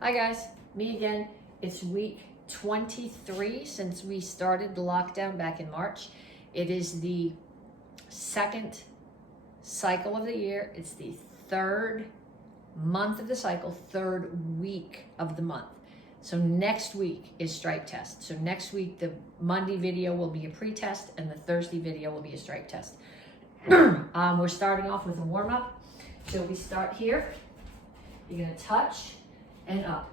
Hi guys, me again. It's week 23 since we started the lockdown back in March. It is the second cycle of the year. It's the third month of the cycle, third week of the month. So next week is stripe test. So next week, the Monday video will be a pre-test and the Thursday video will be a stripe test. We're starting off with a warm-up. So we start here. You're gonna touch and up.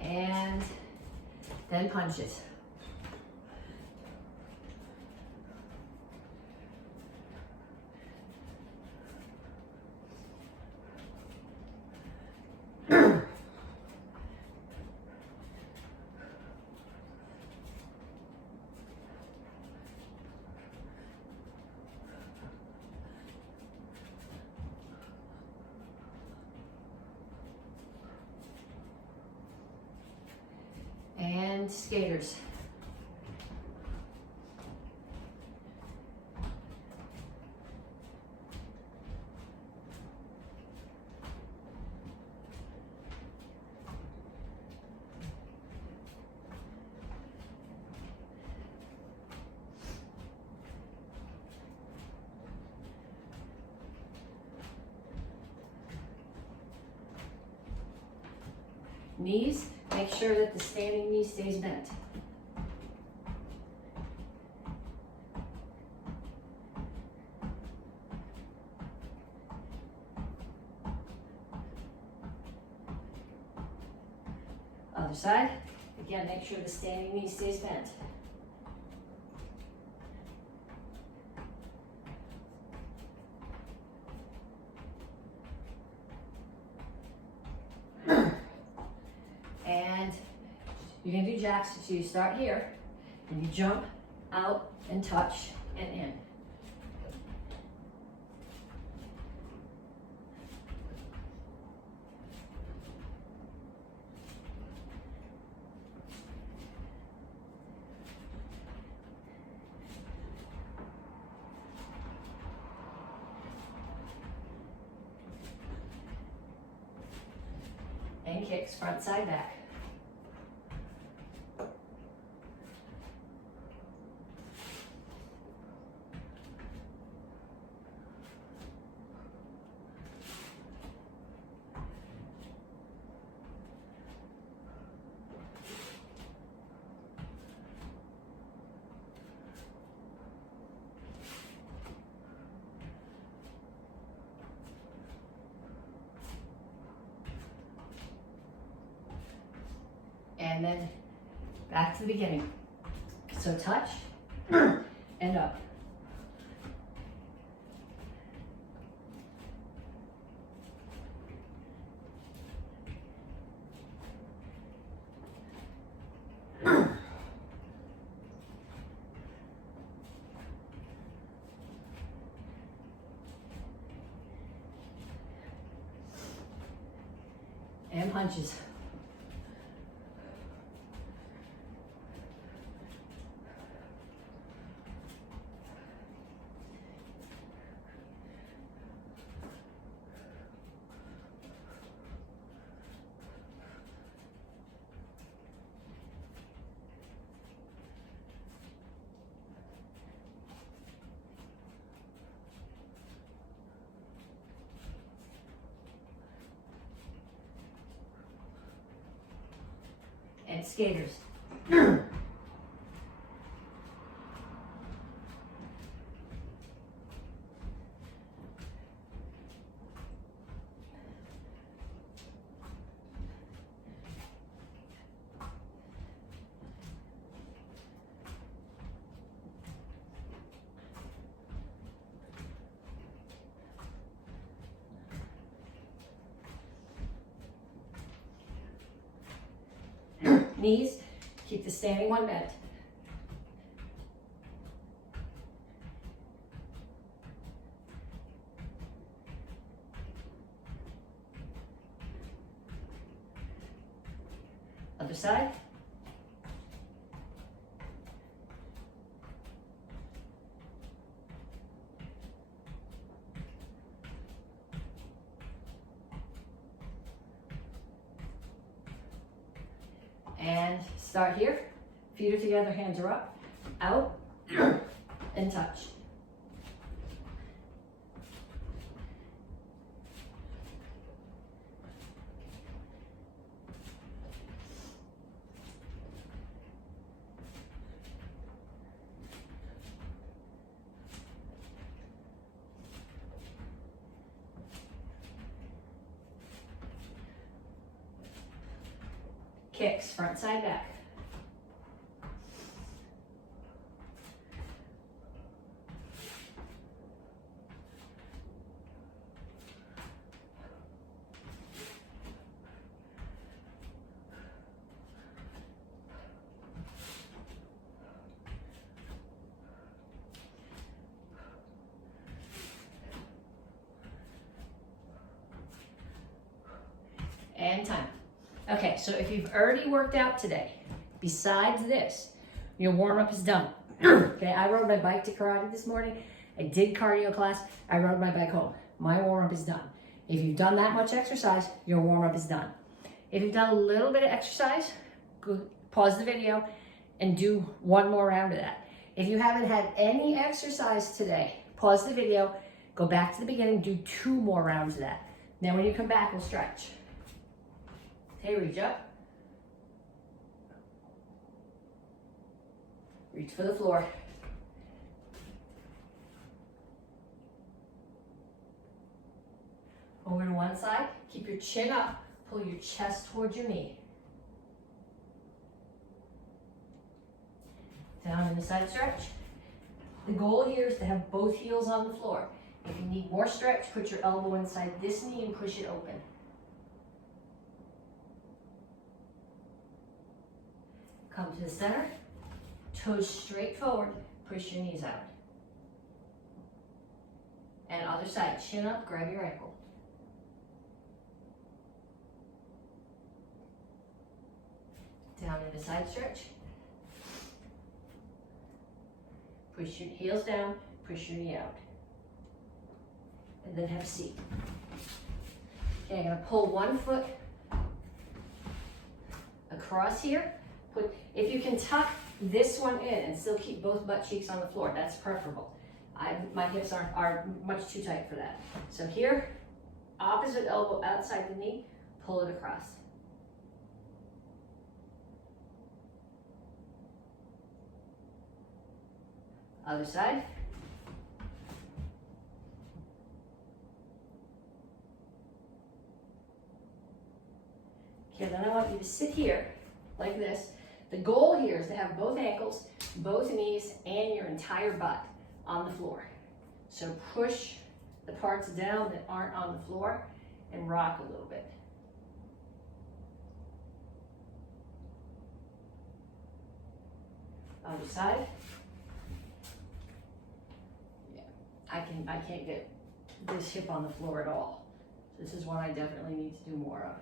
And then punches. And skaters. Knees, make sure that the standing knee stays bent. Other side, again, make sure the standing knee stays bent. And you're gonna do jacks, so you start here, and you jump out and touch and in. And kicks, front, side, back. And then back to the beginning. So touch and up. And punches. And skaters. Knees, keep the standing one bent. And start here. Feet are together, hands are up, out, and touch. Kicks, front, side, back. And time. Okay, so if you've already worked out today, besides this, your warm-up is done. Okay, I rode my bike to karate this morning. I did cardio class. I rode my bike home. My warm-up is done. If you've done that much exercise, your warm-up is done. If you've done a little bit of exercise, go, pause the video and do one more round of that. If you haven't had any exercise today, pause the video, go back to the beginning, do 2 more rounds of that. Now when you come back, we'll stretch. Okay, reach up. Reach for the floor. Over to one side, keep your chin up, pull your chest towards your knee. Down in the side stretch. The goal here is to have both heels on the floor. If you need more stretch, put your elbow inside this knee and push it open. Come to the center, toes straight forward, push your knees out. And other side, chin up, grab your ankle. Down in the side stretch. Push your heels down, push your knee out. And then have a seat. Okay, I'm gonna pull one foot across here. If you can tuck this one in and still keep both butt cheeks on the floor, that's preferable. My hips are much too tight for that. So here, opposite elbow outside the knee, pull it across. Other side. Okay, then I want you to sit here like this. The goal here is to have both ankles, both knees, and your entire butt on the floor. So push the parts down that aren't on the floor and rock a little bit. Other side. Yeah, I can't get this hip on the floor at all. This is one I definitely need to do more of.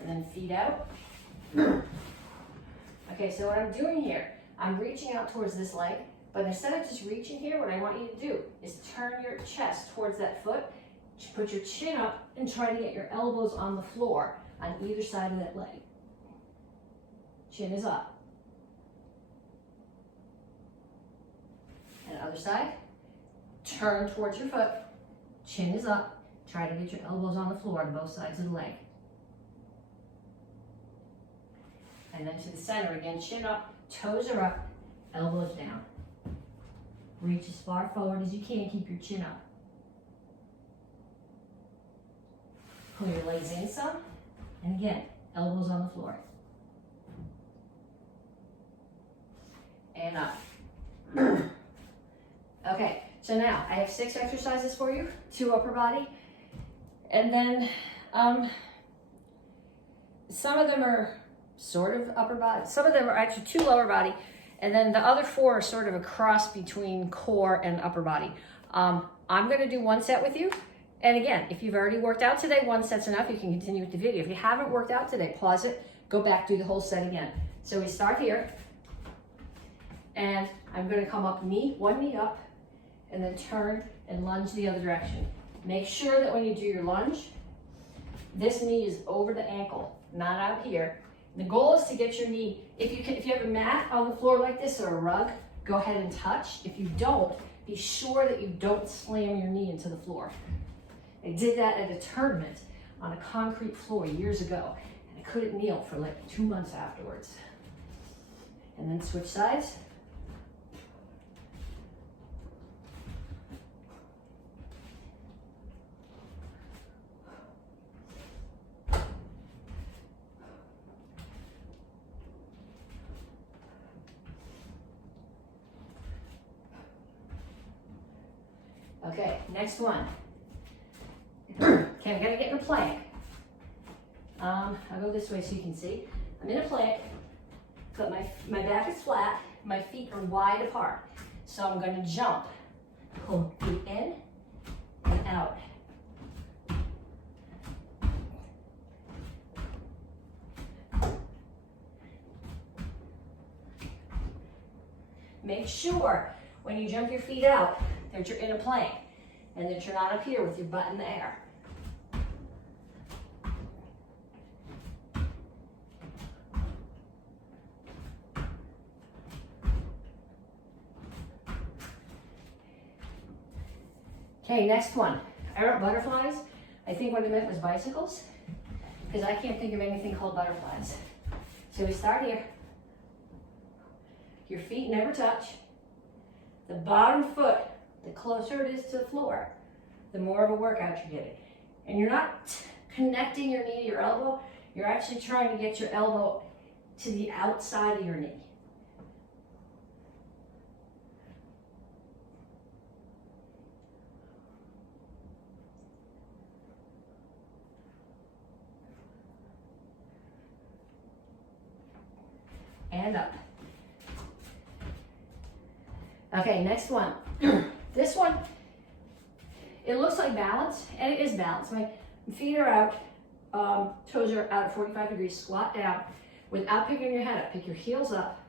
And then feet out. Okay, so what I'm doing here, I'm reaching out towards this leg, but instead of just reaching here, what I want you to do is turn your chest towards that foot, put your chin up, and try to get your elbows on the floor on either side of that leg. Chin is up. And other side, turn towards your foot, chin is up, try to get your elbows on the floor on both sides of the leg. And then to the center again, chin up, toes are up, elbows down. Reach as far forward as you can, keep your chin up. Pull your legs in some, and again, elbows on the floor. And up. Okay, so now I have 6 exercises for you, 2 upper body, and then some of them are sort of upper body. Some of them are actually 2 lower body, and then the other 4 are sort of a cross between core and upper body. I'm gonna do 1 set with you. And again, if you've already worked out today, 1 set's enough. You can continue with the video. If you haven't worked out today, pause it, go back, do the whole set again. So we start here, and I'm gonna come up one knee up, and then turn and lunge the other direction. Make sure that when you do your lunge, this knee is over the ankle, not out here. The goal is to get your knee, if you have a mat on the floor like this or a rug, go ahead and touch. If you don't, be sure that you don't slam your knee into the floor. I did that at a tournament on a concrete floor years ago, and I couldn't kneel for like 2 months afterwards. And then switch sides. Okay, next one. Okay, I gotta get in a plank. I'll go this way so you can see. I'm in a plank, but my back is flat, my feet are wide apart. So I'm gonna jump, pull feet in and out. Make sure when you jump your feet out that you're in a plank and that you're not up here with your butt in the air. Okay, next one. I wrote butterflies. I think what I meant was bicycles, because I can't think of anything called butterflies. So we start here. Your feet never touch. The bottom foot, the closer it is to the floor, the more of a workout you're getting. And you're not connecting your knee to your elbow, you're actually trying to get your elbow to the outside of your knee. And up. Okay, next one. This one, it looks like balance, and it is balance. My feet are out, toes are out at 45 degrees, squat down without picking your head up. Pick your heels up,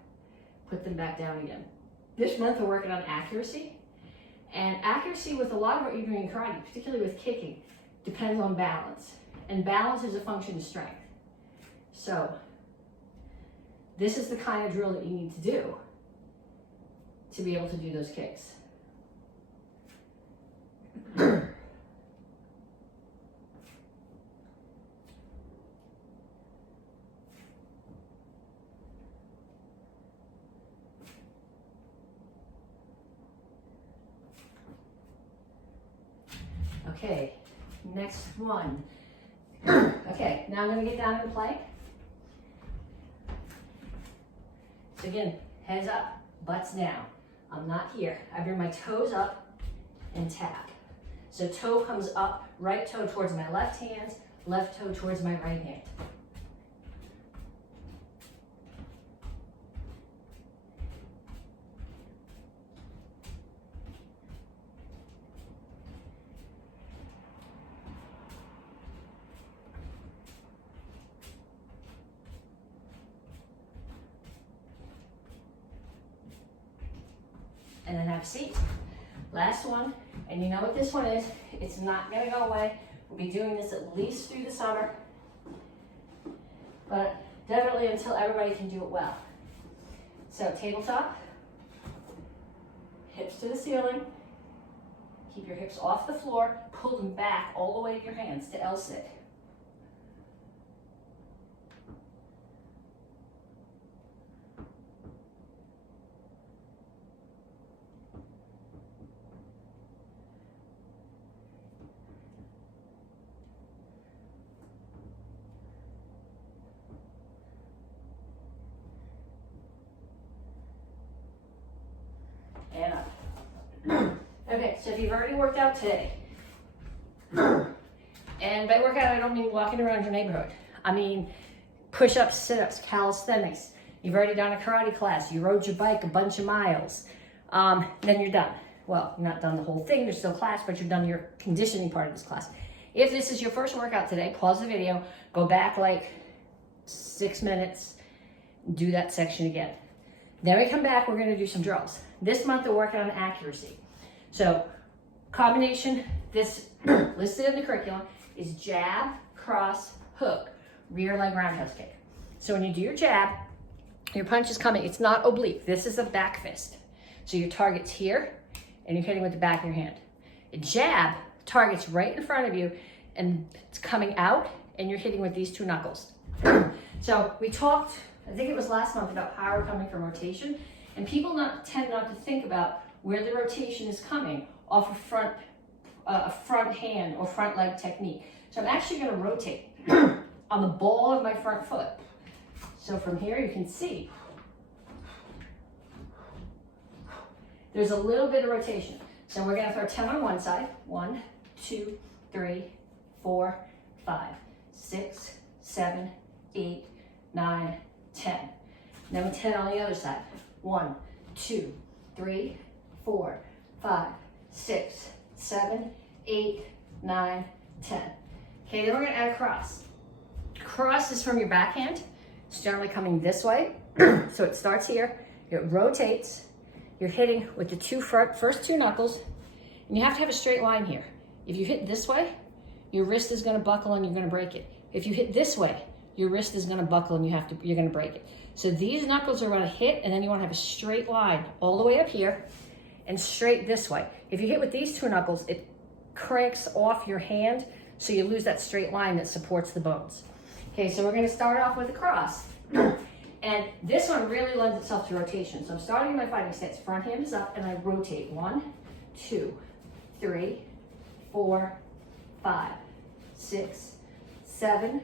put them back down again. This month we're working on accuracy, and accuracy with a lot of what you're doing in karate, particularly with kicking, depends on balance, and balance is a function of strength. So this is the kind of drill that you need to do to be able to do those kicks. Okay, next one. Okay, now I'm going to get down in the plank. So again, heads up, butts down. I'm not here. I bring my toes up and tap. So toe comes up, right toe towards my left hand, left toe towards my right hand. And then have a seat. Last one, and you know what this one is. It's not gonna go away. We'll be doing this at least through the summer, but definitely until everybody can do it well. So tabletop, hips to the ceiling. Keep your hips off the floor, pull them back all the way to your hands to L sit. And up. Okay, so if you've already worked out today, and by workout I don't mean walking around your neighborhood. I mean push-ups, sit-ups, calisthenics. You've already done a karate class, you rode your bike a bunch of miles, then you're done. Well, you're not done the whole thing, there's still class, but you've done your conditioning part of this class. If this is your first workout today, pause the video, go back like 6 minutes, do that section again. Then we come back, we're gonna do some drills. This month we're working on accuracy. So combination, this listed in the curriculum, is jab, cross, hook rear leg roundhouse kick. So when you do your jab, your punch is coming. It's not oblique. This is a back fist. So your target's here, and you're hitting with the back of your hand. A jab, target's right in front of you, and it's coming out, and you're hitting with these two knuckles. So we talked, I think it was last month, about power coming from rotation, and people tend not to think about where the rotation is coming off a front hand or front leg technique. So I'm actually going to rotate on the ball of my front foot. So from here you can see there's a little bit of rotation. So we're going to throw 10 on one side. 1, 2, 3, 4, 5, 6, 7, 8, 9, 10. Then 10 on the other side. 1, 2, 3, 4, 5, 6, 7, 8, 9, 10. Okay, then we're going to add a cross. Cross is from your backhand. It's generally coming this way. So it starts here, it rotates. You're hitting with the first two knuckles, and you have to have a straight line here. If you hit this way, your wrist is going to buckle and you're going to break it. If you hit this way, your wrist is going to buckle and you're going to break it. So these knuckles are going to hit, and then you want to have a straight line all the way up here and straight this way. If you hit with these two knuckles, it cranks off your hand, so you lose that straight line that supports the bones. Okay, so we're going to start off with a cross. And this one really lends itself to rotation. So I'm starting in my fighting stance. Front hand is up, and I rotate. 1, 2, 3, 4, 5, 6, 7,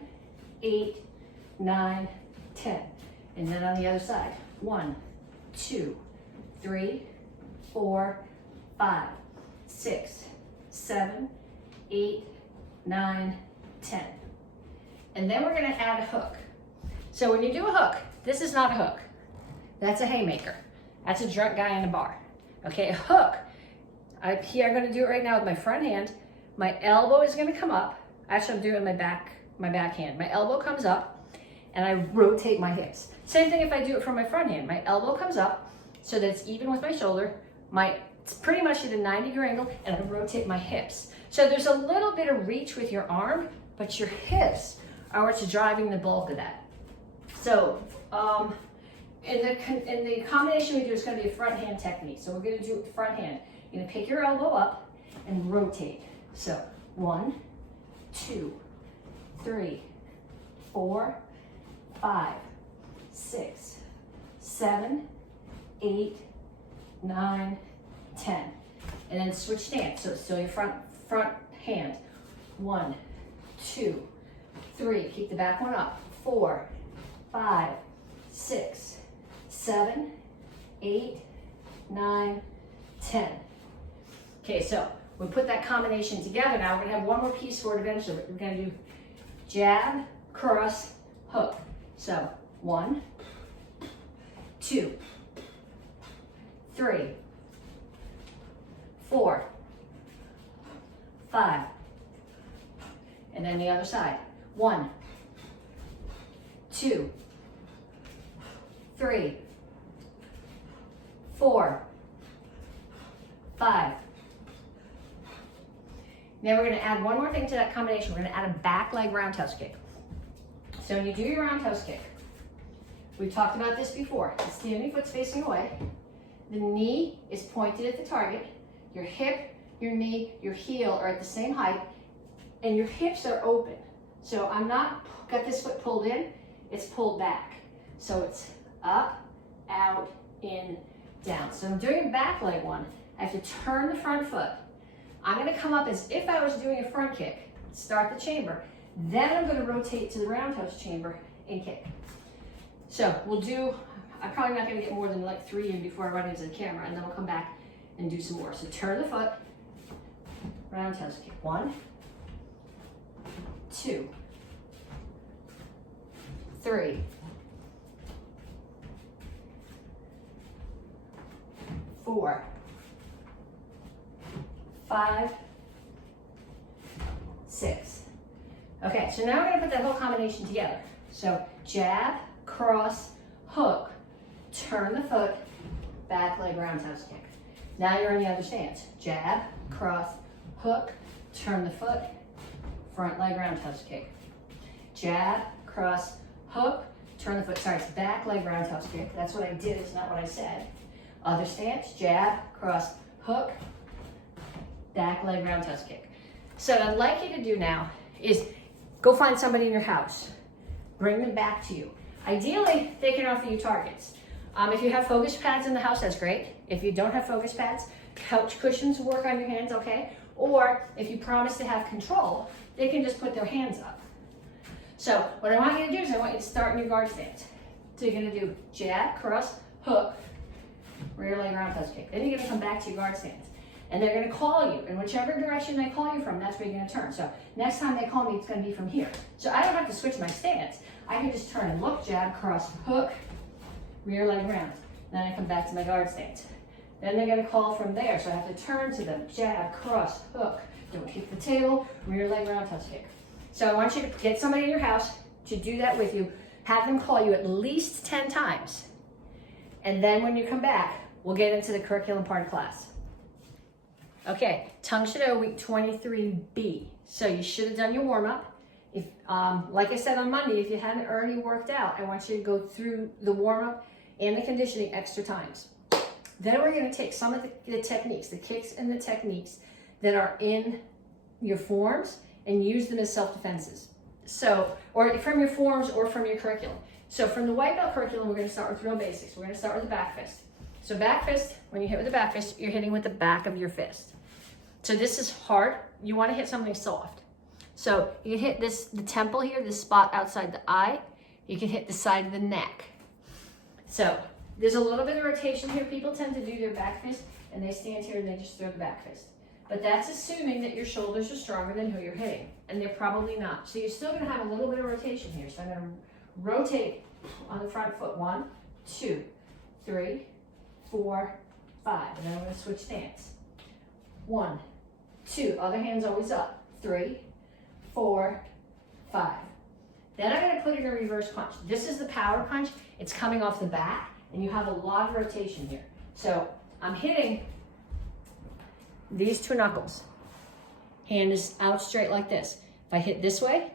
8, 9, 10. And then on the other side. 1, 2, 3, 4, 5, 6, 7, 8, 9, 10. And then we're going to add a hook. So when you do a hook, this is not a hook. That's a haymaker. That's a drunk guy in a bar. Okay, a hook. I'm going to do it right now with my front hand. My elbow is going to come up. Actually, I'm doing my backhand. My elbow comes up, and I rotate my hips. Same thing if I do it from my front hand. My elbow comes up so that it's even with my shoulder. It's pretty much at a 90-degree angle, and I rotate my hips. So there's a little bit of reach with your arm, but your hips are what's driving the bulk of that. So in the combination we do is going to be a front hand technique. So we're going to do it with front hand. You're going to pick your elbow up and rotate. So 1, 2, 3, 4, 5, 6, 7, 8, 9, 10. And then switch stance. So still your front hand. 1, 2, 3. Keep the back one up. 4, 5, 6, 7, 8, 9, 10. Okay, so we put that combination together. Now we're going to have one more piece for it eventually. We're going to do jab, cross, hook. So 1, 2, 3, 4, 5. And then the other side. 1, 2, 3, 4, 5. Now we're going to add one more thing to that combination. We're going to add a back leg roundhouse kick. So when you do your roundhouse kick, we've talked about this before. The standing foot's facing away. The knee is pointed at the target. Your hip, your knee, your heel are at the same height, and your hips are open. So I'm not got this foot pulled in, it's pulled back. So it's up, out, in, down. So I'm doing a back leg one. I have to turn the front foot. I'm going to come up as if I was doing a front kick, start the chamber. Then I'm going to rotate to the roundhouse chamber and kick. So I'm probably not going to get more than like 3 in before I run into the camera, and then we'll come back and do some more. So turn the foot, roundhouse kick. 1, 2, 3, 4, 5, 6. Okay, so now we're going to put that whole combination together. So jab, cross, hook, turn the foot, back leg roundhouse kick. Now you're in the other stance. Jab, cross, hook, turn the foot, front leg roundhouse kick. Jab, cross, hook, turn the foot, sorry, it's back leg roundhouse kick. That's what I did, it's not what I said. Other stance, jab, cross, hook, back leg roundhouse kick. So what I'd like you to do now is go find somebody in your house. Bring them back to you. Ideally, they can offer you targets. If you have focus pads in the house, that's great. If you don't have focus pads, couch cushions work on your hands, okay? Or if you promise to have control, they can just put their hands up. So what I want you to do is I want you to start in your guard stance. So you're gonna do jab, cross, hook, rear leg roundhouse kick. Then you're gonna come back to your guard stance. And they're gonna call you, and whichever direction they call you from, that's where you're gonna turn. So next time they call me, it's gonna be from here. So I don't have to switch my stance. I can just turn and look, jab, cross, hook, rear leg round. Then I come back to my guard stance. Then they're gonna call from there, so I have to turn to them, jab, cross, hook. Don't hit the table, rear leg roundhouse kick. So I want you to get somebody in your house to do that with you. Have them call you at least 10 times. And then when you come back, we'll get into the curriculum part of class. Okay, Tang Soo Do week 23B. So you should have done your warm-up. If, like I said on Monday, if you hadn't already worked out, I want you to go through the warm-up and the conditioning extra times. Then we're gonna take some of the techniques, the kicks and the techniques that are in your forms and use them as self-defenses. So, or from your forms or from your curriculum. So from the white belt curriculum, we're gonna start with real basics. We're gonna start with the back fist. So back fist, when you hit with the back fist, you're hitting with the back of your fist. So this is hard. You wanna hit something soft. So you can hit this, the temple here, this spot outside the eye. You can hit the side of the neck. So there's a little bit of rotation here. People tend to do their back fist and they stand here and they just throw the back fist. But that's assuming that your shoulders are stronger than who you're hitting, and they're probably not. So you're still gonna have a little bit of rotation here. So I'm gonna rotate on the front foot. 1, 2, 3, 4, 5. And then I'm gonna switch stance. 1, 2, other hand's always up. 3, 4, 5. Then I'm gonna put in a reverse punch. This is the power punch. It's coming off the back, and you have a lot of rotation here. So I'm hitting these two knuckles. Hand is out straight like this. If I hit this way,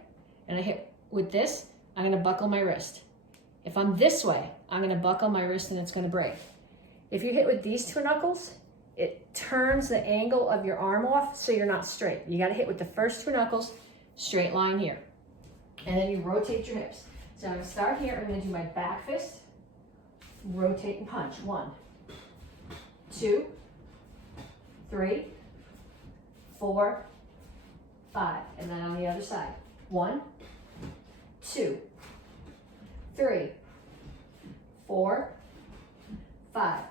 and I hit with this, I'm gonna buckle my wrist. If I'm this way, I'm gonna buckle my wrist and it's gonna break. If you hit with these two knuckles, it turns the angle of your arm off so you're not straight. You gotta hit with the first two knuckles, straight line here. And then you rotate your hips. So I'm gonna start here, I'm gonna do my back fist, rotate and punch. 1, 2, 3, 4, 5. And then on the other side. 1, 2, 3, 4, 5.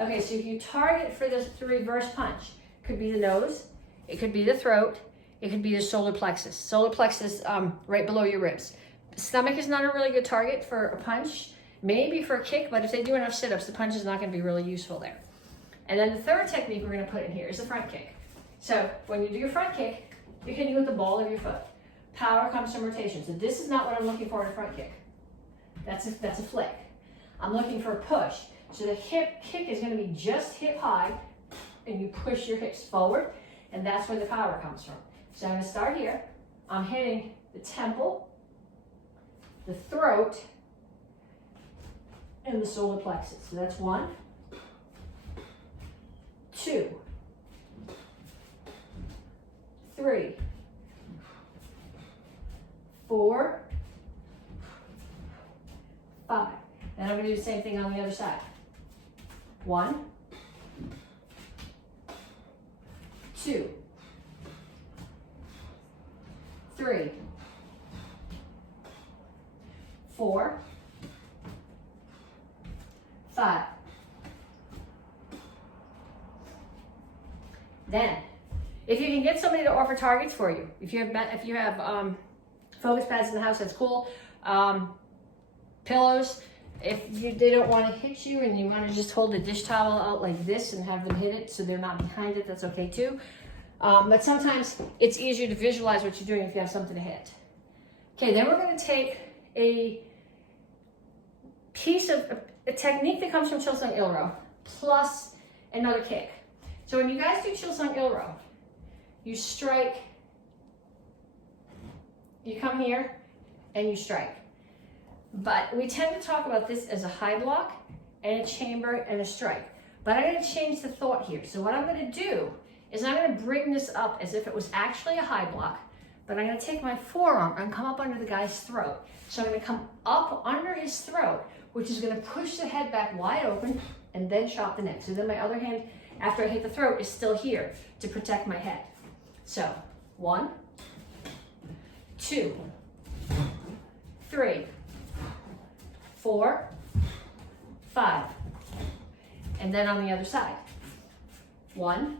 Okay, so if you target for the reverse punch, it could be the nose, it could be the throat, it could be the solar plexus. Solar plexus right below your ribs. Stomach is not a really good target for a punch, maybe for a kick, but if they do enough sit-ups, the punch is not gonna be really useful there. And then the third technique we're gonna put in here is the front kick. So when you do your front kick, you're hitting with the ball of your foot. Power comes from rotation. So this is not what I'm looking for in a front kick. That's a flick. I'm looking for a push. So the hip kick is gonna be just hip high, and you push your hips forward, and that's where the power comes from. So I'm gonna start here. I'm hitting the temple, the throat, and the solar plexus. So that's 1, 2, 3, 4, 5. And I'm gonna do the same thing on the other side. 1, 2, 3, 4, 5. Then, if you can get somebody to offer targets for you, if you have focus pads in the house, that's cool. Pillows, if they don't want to hit you and you want to just hold the dish towel out like this and have them hit it so they're not behind it, that's okay too. But sometimes it's easier to visualize what you're doing if you have something to hit. Okay, then we're going to take a piece of a technique that comes from Chilsung Ilro plus another kick. So when you guys do Chilsung Ilro, you strike, you come here, and you strike. But we tend to talk about this as a high block and a chamber and a strike. But I'm going to change the thought here. So what I'm going to do is I'm going to bring this up as if it was actually a high block, but I'm going to take my forearm and come up under the guy's throat. So I'm going to come up under his throat, which is going to push the head back wide open and then chop the neck. So then my other hand, after I hit the throat, is still here to protect my head. So 1, 2, 3, 4, 5. And then on the other side. 1,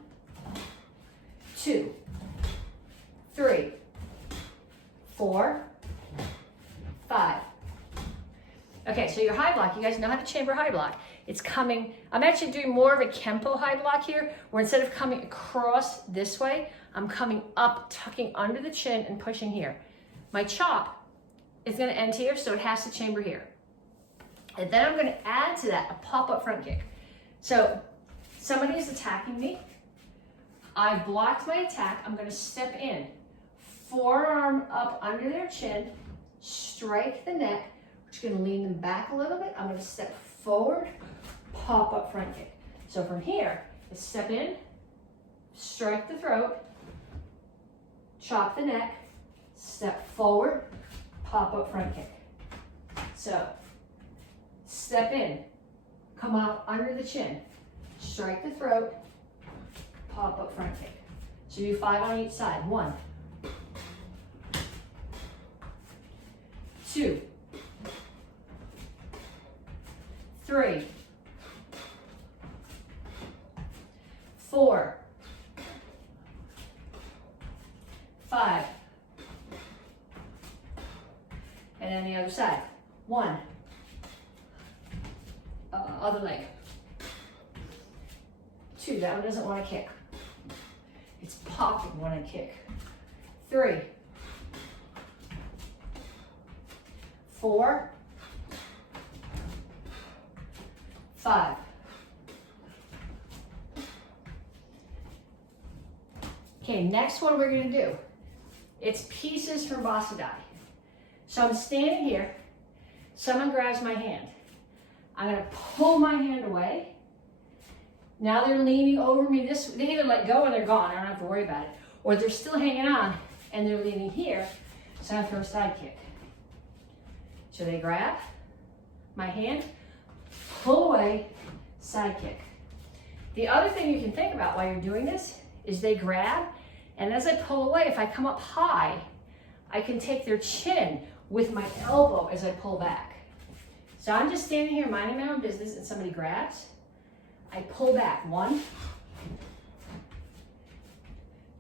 2, 3, 4, 5. Okay, so your high block, you guys know how to chamber high block. It's coming, I'm actually doing more of a Kempo high block here, where instead of coming across this way, I'm coming up, tucking under the chin and pushing here. My chop is gonna end here, so it has to chamber here. And then I'm gonna add to that a pop-up front kick. So somebody is attacking me. I blocked my attack. I'm going to step in, forearm up under their chin, strike the neck, which is going to lean them back a little bit. I'm going to step forward, pop up front kick. So from here, it's step in, strike the throat, chop the neck, step forward, pop up front kick. So step in, come up under the chin, strike the throat, pop up front kick. So do 5 on each side. 1, 2, 3, 4, 5. And then the other side. 1. Other leg. 2, that one doesn't want to kick. It's popping when I kick. 3, 4, 5. Okay, next one we're going to do. It's pieces from Basadai. So I'm standing here. Someone grabs my hand. I'm going to pull my hand away. Now they're leaning over me. They either let go or they're gone. I don't have to worry about it. Or they're still hanging on and they're leaning here. So I throw a side kick. So they grab my hand, pull away, side kick. The other thing you can think about while you're doing this is they grab, and as I pull away, if I come up high, I can take their chin with my elbow as I pull back. So I'm just standing here minding my own business and somebody grabs. I pull back. 1,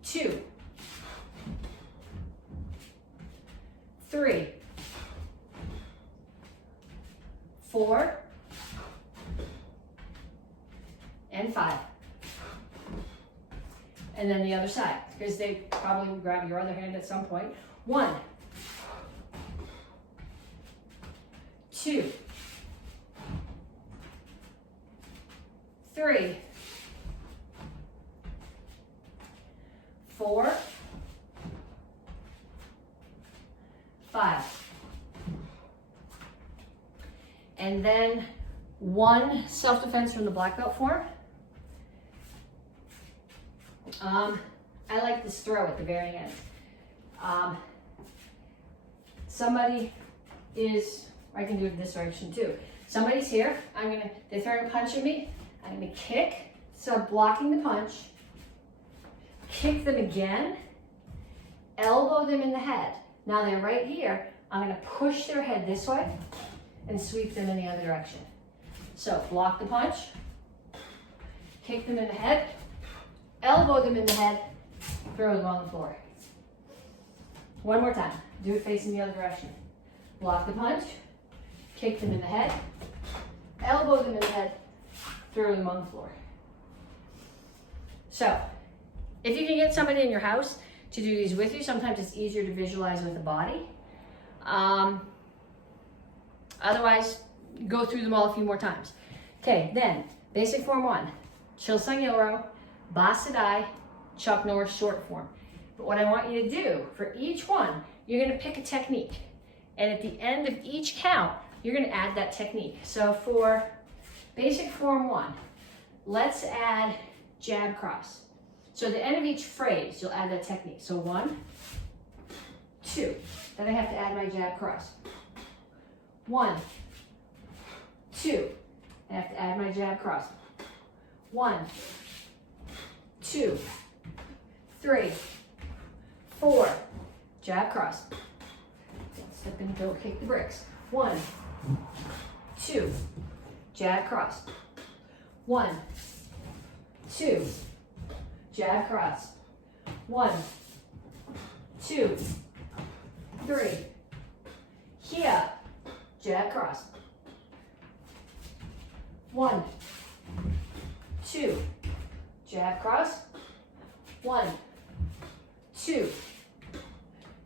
2, 3, 4, and 5. And then the other side, because they probably will grab your other hand at some point. 1, 2, 3, 4, 5. And then 1 self-defense from the black belt form. I like this throw at the very end. Somebody is, I can do it this direction too. Somebody's here. They're throwing a punch at me. I'm gonna kick, so blocking the punch. Kick them again. Elbow them in the head. Now they're right here. I'm gonna push their head this way and sweep them in the other direction. So block the punch, kick them in the head, elbow them in the head, throw them on the floor. One more time. Do it facing the other direction. Block the punch, kick them in the head, elbow them in the head, throw them on the floor. So, if you can get somebody in your house to do these with you, sometimes it's easier to visualize with the body. Otherwise, go through them all a few more times. Okay, then, basic form 1, Chilsung Yoro, Basadai, Chuck Norris short form. But what I want you to do for each one, you're gonna pick a technique. And at the end of each count, you're gonna add that technique. So for basic form 1, let's add jab cross. So at the end of each phrase, you'll add that technique. So 1, 2. Then I have to add my jab cross. 1, 2. I have to add my jab cross. 1, 2, 3, 4. Jab cross. Step and go kick the bricks. 1, 2. Jab cross. 1, 2. Jab cross. 1, 2, 3. Here. Jab cross. 1, 2. Jab cross. 1, 2.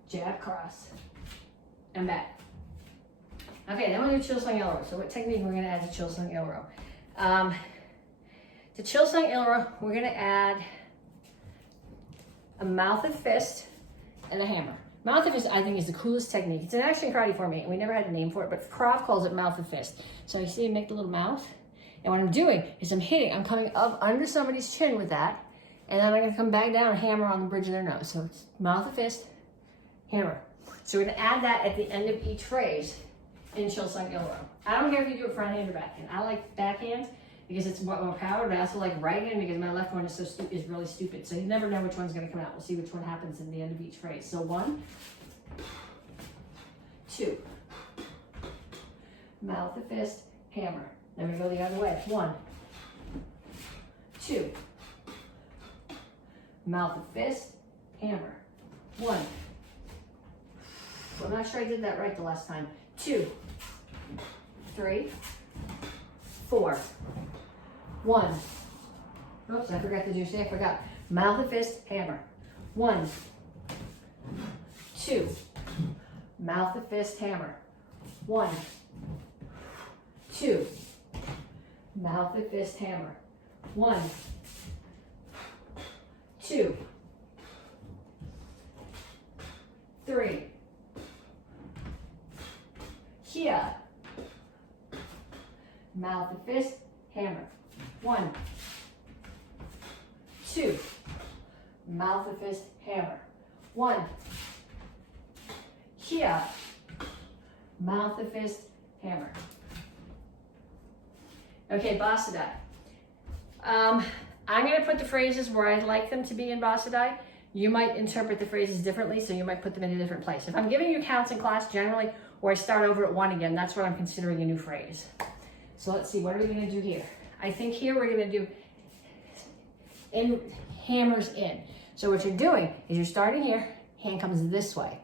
Jab cross. And back. Okay, then we're going to do chill swing L row. So what technique we're going to add to chill swing L row? To chill swing L row, we're going to add a mouth of fist and a hammer. Mouth of fist, I think, is the coolest technique. It's an action karate form 8, and we never had a name for it, but Krav calls it mouth of fist. So you see, make the little mouth, and what I'm doing is I'm coming up under somebody's chin with that, and then I'm going to come back down and hammer on the bridge of their nose. So it's mouth of fist, hammer. So we're going to add that at the end of each phrase in chill swing L row. I don't care if you do it front hand or backhand. I like backhand because it's more power, but I also like right hand because my left one is really stupid. So you never know which one's going to come out. We'll see which one happens in the end of each phrase. So 1, 2. Mouth of fist, hammer. Then we go the other way. 1, 2. Mouth of fist, hammer. 1. I'm not sure I did that right the last time. 2, 3, 4. 1. Oops, I forgot to do, see, I forgot. Mouth of fist, hammer. 1, 2. Mouth of fist, hammer. 1, 2. Mouth of fist, hammer. 1, 2, 3. Here. Mouth of fist, hammer. 1, 2. Mouth of fist, hammer. 1. Here. Mouth of fist, hammer. Okay, Basadai. I'm going to put the phrases where I'd like them to be in Basadai. You might interpret the phrases differently, so you might put them in a different place. If I'm giving you counts in class, generally, or I start over at 1 again, that's what I'm considering a new phrase. So let's see, what are we going to do here? I think here we're going to do hammers in. So what you're doing is you're starting here, hand comes this way.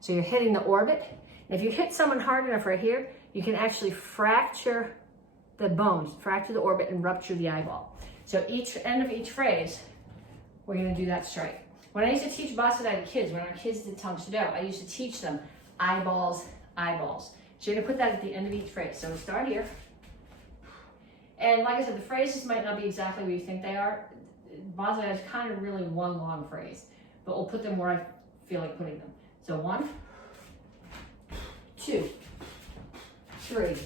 So you're hitting the orbit. And if you hit someone hard enough right here, you can actually fracture the bones, fracture the orbit, and rupture the eyeball. So each end of each phrase, we're going to do that strike. When I used to teach Basadai to kids, when our kids did Tang Soo Do, I used to teach them eyeballs, eyeballs. So you're going to put that at the end of each phrase. So we start here. And like I said, the phrases might not be exactly what you think they are. Basadai is kind of really one long phrase, but we'll put them where I feel like putting them. So 1, 2, 3,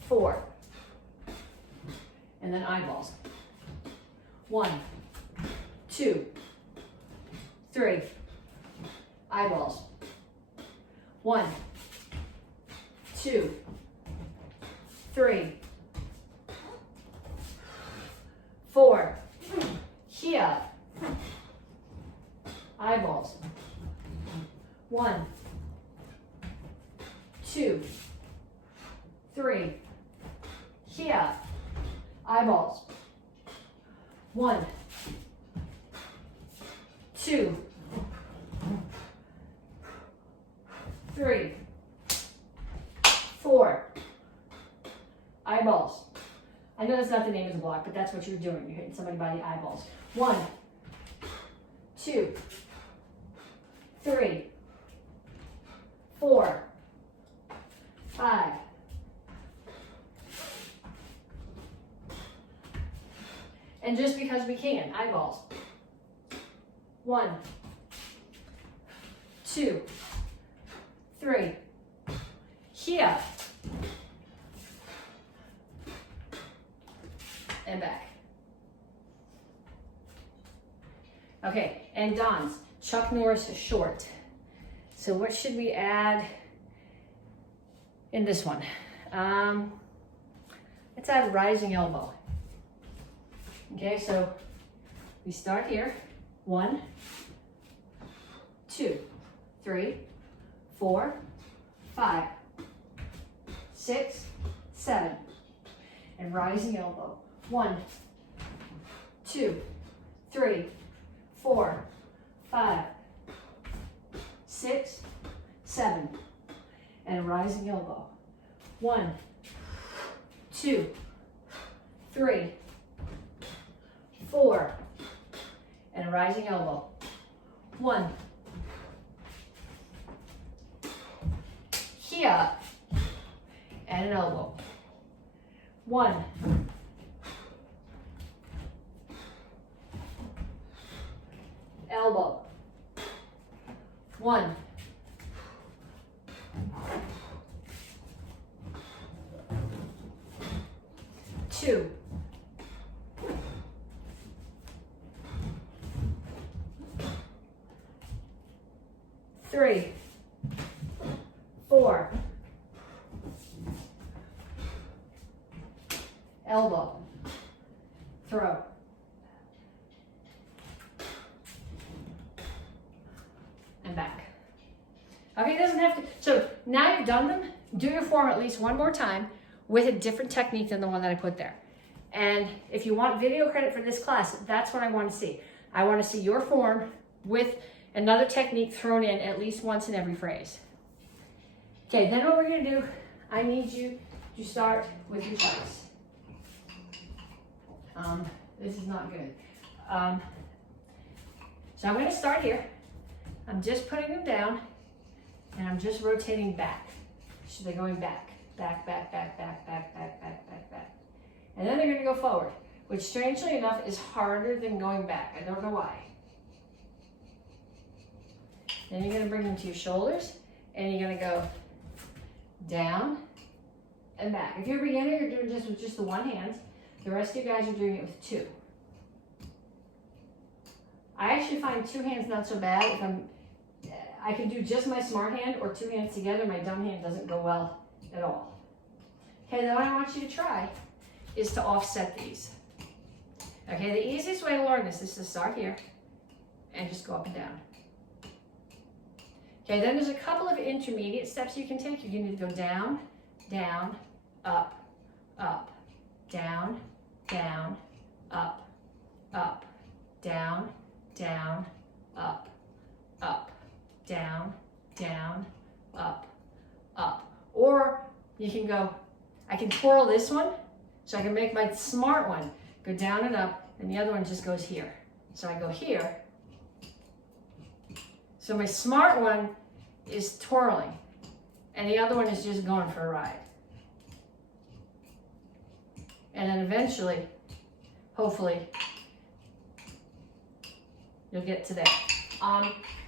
4, and then eyeballs. 1, 2, 3, eyeballs. 1, 2, 3, 4, here, eyeballs. 1, 2, 3, here, eyeballs. 1, 2, 3, 4, eyeballs. I know that's not the name of the block, but that's what you're doing. You're hitting somebody by the eyeballs. 1, 2, 3, 4, 5. And just because we can, eyeballs. 1, 2, 3. Here. And back. Okay, and Don's. Chuck Norris short. So what should we add in this one? Let's add rising elbow. Okay, so we start here. 1, 2, 3, 4, 5, 6, 7. And rising elbow. 1, 2, 3, 4, 5, 6, 7. And rising elbow. 1, 2, 3, 4. And a rising elbow. 1. Here. And an elbow. 1. Elbow. 1. 2. 3, 4. Elbow. Throw. And back. Okay, it doesn't have to. So now you've done them, do your form at least one more time with a different technique than the one that I put there. And if you want video credit for this class, that's what I want to see. I want to see your form with another technique thrown in at least once in every phrase. Okay, then what we're going to do, I need you to start with your chucks. This is not good. So I'm going to start here. I'm just putting them down, and I'm just rotating back. So they're going back, back, back, back, back, back, back, back, back, back. And then they're going to go forward, which strangely enough is harder than going back. I don't know why. Then you're going to bring them to your shoulders, and you're going to go down and back. If you're a beginner, you're doing this with just the one hand. The rest of you guys are doing it with 2. I actually find 2 hands not so bad. If I can do just my smart hand or 2 hands together. My dumb hand doesn't go well at all. Okay, then what I want you to try is to offset these. Okay, the easiest way to learn this is to start here and just go up and down. Okay, then there's a couple of intermediate steps you can take. You can either go down, down, up, up, down, down, up, up, down, down, up, up, down, down, up, up. Or you can go, I can twirl this one, so I can make my smart one go down and up, and the other one just goes here. So I go here. So my smart one is twirling, and the other one is just going for a ride. And then eventually, hopefully, you'll get to that.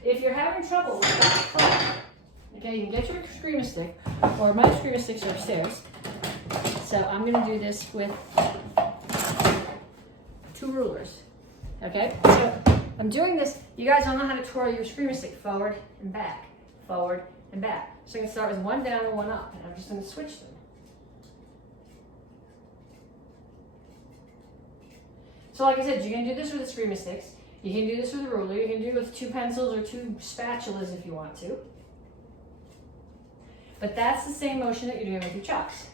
If you're having trouble with that foot, okay, you can get your screamer stick, or my screamer sticks are upstairs. So I'm going to do this with 2 rulers. Okay, so I'm doing this. You guys don't know how to twirl your screamer stick forward and back, forward and back. So I'm going to start with 1 down and 1 up, and I'm just going to switch them. So like I said, you can do this with the screamer sticks. You can do this with a ruler. You can do it with 2 pencils or 2 spatulas if you want to. But that's the same motion that you're doing with your chucks.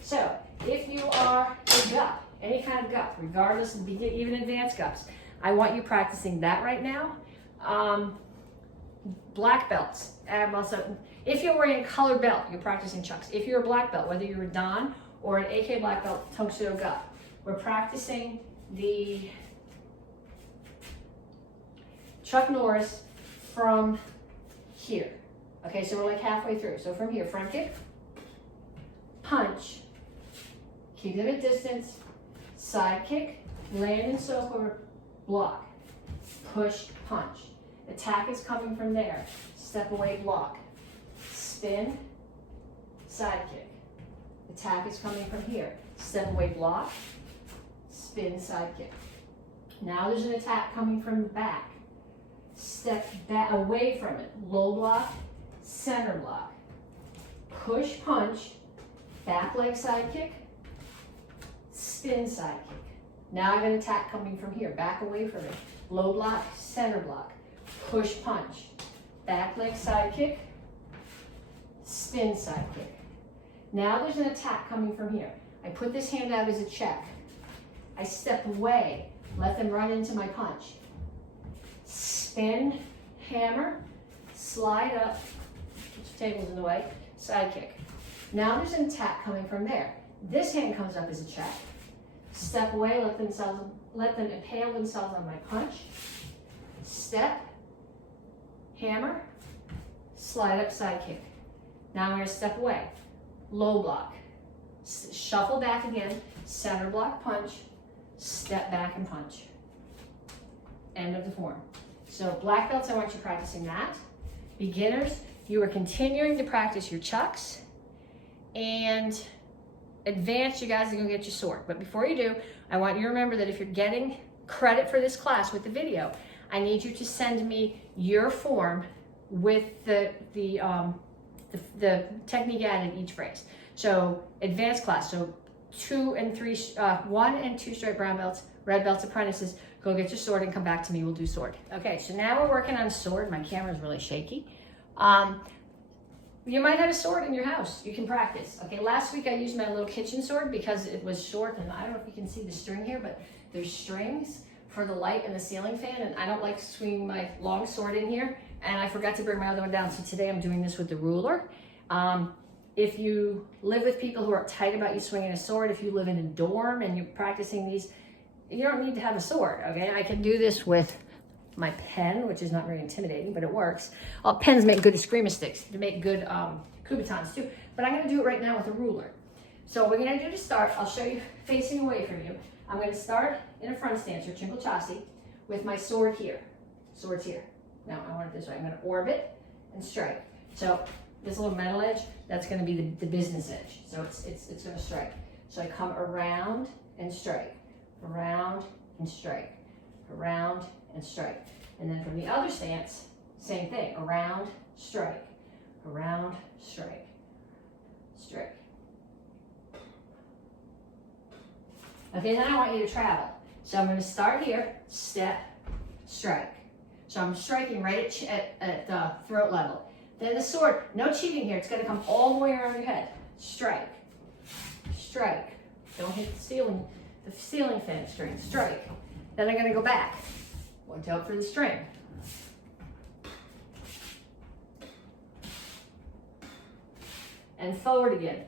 So if you are a gup, any kind of gup, regardless of even advanced gups, I want you practicing that right now. Black belts. Also, if you're wearing a colored belt, you're practicing chucks. If you're a black belt, whether you're a Dan or an AK black belt, Tang Soo Do gup, we're practicing the Chuck Norris from here. Okay, so we're like halfway through. So from here, front kick, punch, keep them at distance, side kick, land and soak over, block, push, punch. Attack is coming from there. Step away, block. spin, side kick. Attack is coming from here. Step away, block, spin, side kick. Now there's an attack coming from the back. Step back away from it. Low block, center block. Push, punch, back leg side kick, spin, side kick. Now I have an attack coming from here. Back away from it. Low block, center block. Push, punch, back leg side kick, spin, side kick. Now there's an attack coming from here. I put this hand out as a check. I step away, let them run into my punch. Spin, hammer, slide up, put your tables in the way, side kick. Now there's an attack coming from there. This hand comes up as a check. Step away, let them impale themselves on my punch. Step, hammer, slide up, side kick. Now I'm going to step away. Low block. Shuffle back again, center block, punch, step back and punch. End of the form. So black belts, I want you practicing that. Beginners, you are continuing to practice your chucks. And advanced, you guys are going to get your sword. But before you do, I want you to remember that if you're getting credit for this class with the video, I need you to send me your form with the technique added each phrase. So advanced class, so 1 and 2 straight brown belts, red belts, apprentices, go get your sword and come back to me, we'll do sword. Okay, so now we're working on sword. My camera is really shaky. You might have a sword in your house, you can practice. Okay, last week I used my little kitchen sword because it was short, and I don't know if you can see the string here, but there's strings for the light and the ceiling fan, and I don't like swinging my long sword in here, and I forgot to bring my other one down, so today I'm doing this with the ruler. If you live with people who are uptight about you swinging a sword, if you live in a dorm and you're practicing these, you don't need to have a sword, okay? I can do this with my pen, which is not very intimidating, but it works. Pens make good eskrima sticks, to make good kubitans too, but I'm gonna do it right now with a ruler. So what we're gonna do to start, I'll show you facing away from you. I'm gonna start in a front stance, or chinkle chassi, with my sword here. Sword's here. Now I want it this way. I'm gonna orbit and strike. So this little metal edge, that's gonna be the business edge. So it's gonna strike. So I come around and strike, around and strike, around and strike. And then from the other stance, same thing, around, strike, around, strike, strike. Okay, then I want you to travel. So I'm gonna start here, step, strike. So I'm striking right at the throat level. Then the sword, no cheating here, it's gonna come all the way around your head. Strike, strike. Don't hit the ceiling fan string, strike. Then I'm gonna go back. Watch out for the string. And forward again.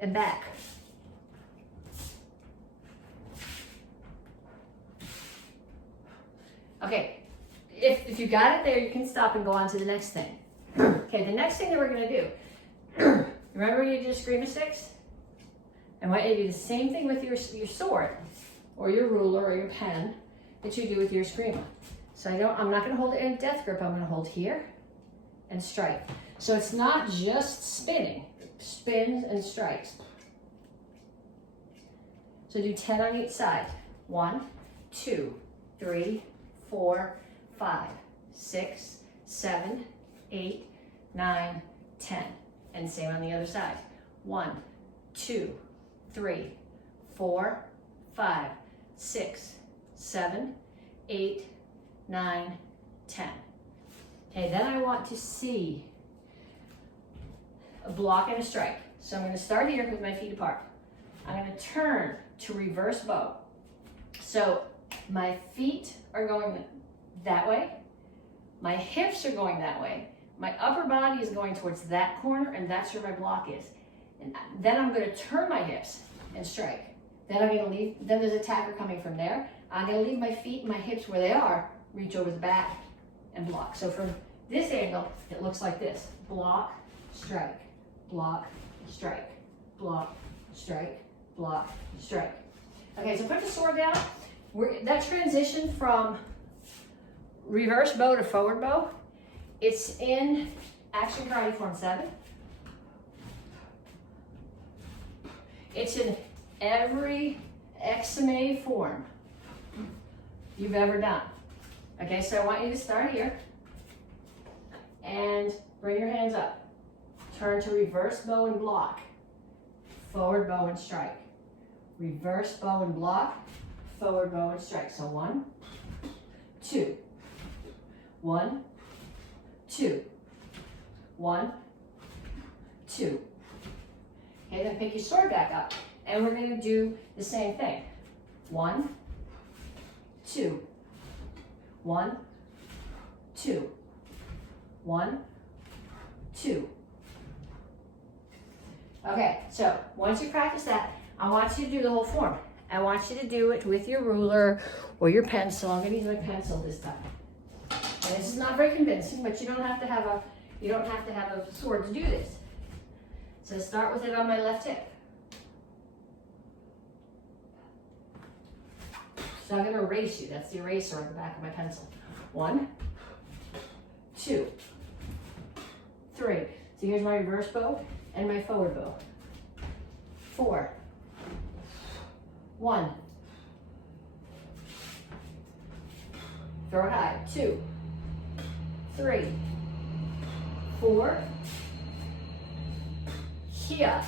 And back. Okay, if you got it there, you can stop and go on to the next thing. Okay, the next thing that we're gonna do, remember when you did eskrima sticks? I want you to do the same thing with your sword, or your ruler, or your pen, that you do with your eskrima. So I'm not gonna hold it in a death grip, I'm gonna hold here and strike. So it's not just spinning, spins and strikes. So do 10 on each side. 1, 2, 3, 4, 5, 6, 7, 8, 9, 10. And same on the other side. 1, 2, 3, 4, 5, 6, 7, 8, 9, 10. Okay, then I want to see a block and a strike. So I'm going to start here with my feet apart. I'm going to turn to reverse bow. So my feet are going that way. My hips are going that way. My upper body is going towards that corner, and that's where my block is. And then I'm going to turn my hips and strike. Then I'm going to leave, then there's an attacker coming from there. I'm going to leave my feet and my hips where they are, reach over the back and block. So from this angle, it looks like this. Block, strike, block, strike, block, strike, block, strike. Okay, so put the sword down. that transition from reverse bow to forward bow, it's in Action Karate Form 7. It's in every XMA form you've ever done. Okay, so I want you to start here and bring your hands up. Turn to reverse bow and block, forward bow and strike. Reverse bow and block, forward bow and strike. So 1, 2, 1, 2, 1, 2. Okay, then pick your sword back up, and we're going to do the same thing. 1, 2, 1, 2, 1, 2. Okay, so once you practice that, I want you to do the whole form. I want you to do it with your ruler or your pencil. I'm going to use my pencil this time. And this is not very convincing, but you don't have to have a sword to do this. So start with it on my left hip. So I'm going to erase you. That's the eraser on the back of my pencil. 1, 2, 3. So here's my reverse bow and my forward bow. 4, 1. Throw it high. 2, 3, 4. Here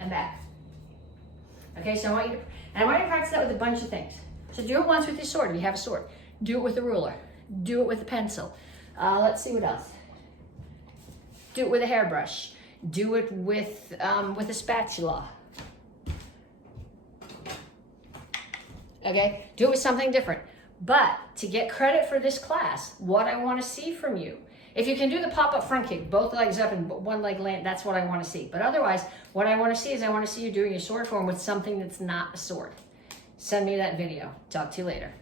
and back. Okay, so I want you to practice that with a bunch of things. So do it once with your sword if you have a sword. Do it with a ruler. Do it with a pencil. Let's see what else. Do it with a hairbrush. Do it with a spatula. Okay, do it with something different. But to get credit for this class, what I want to see from you, if you can do the pop-up front kick, both legs up and one leg land, that's what I want to see. But otherwise, what I want to see is I want to see you doing your sword form with something that's not a sword. Send me that video. Talk to you later.